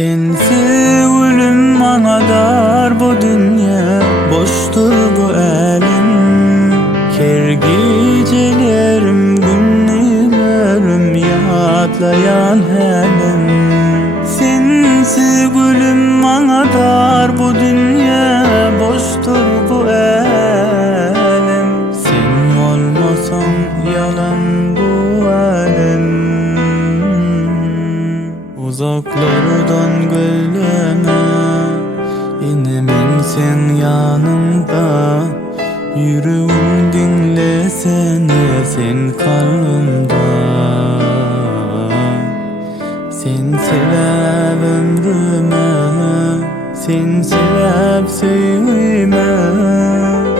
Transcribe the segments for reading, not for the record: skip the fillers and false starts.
Sensiz ölüm bana dar bu dünya, boştur bu elim. Ker gecelerim, günlerim yatlayan helim. Sensiz ölüm bana dar bu dünya, boştur bu elim. Sen olmasan yalan bu elim. Uzaklardan gözleme, inemin sen yanımda. Yüreğim dinlesene, sen kalbimda. Sen sebep ömrüme, sen sebep sevgime.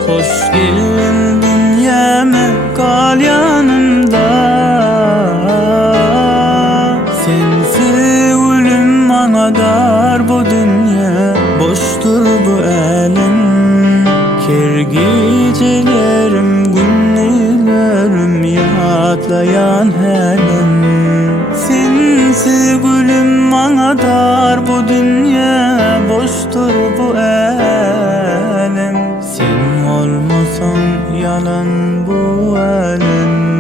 Hoş geldin dünyama, kal yanımda. Sensiz ölüm bana dar bu dünya, boştur bu elim. Ker gecelerim, günlerim yatlayan helim. Sensiz ölüm bana dar bu dünya, boştur bu elim. Sen olmasan yalan bu elim.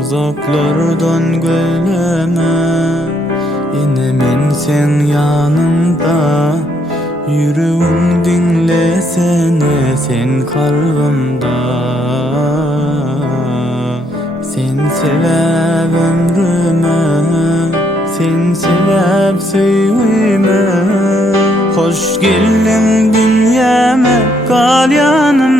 Uzaklardan gözleme, inemin sen yanımda. Yüreğim dinlesene, sen kalbimda. Sen sebep ömrüme, sen sebep sevgime. Hoş geldin dünyama, kal yanımda.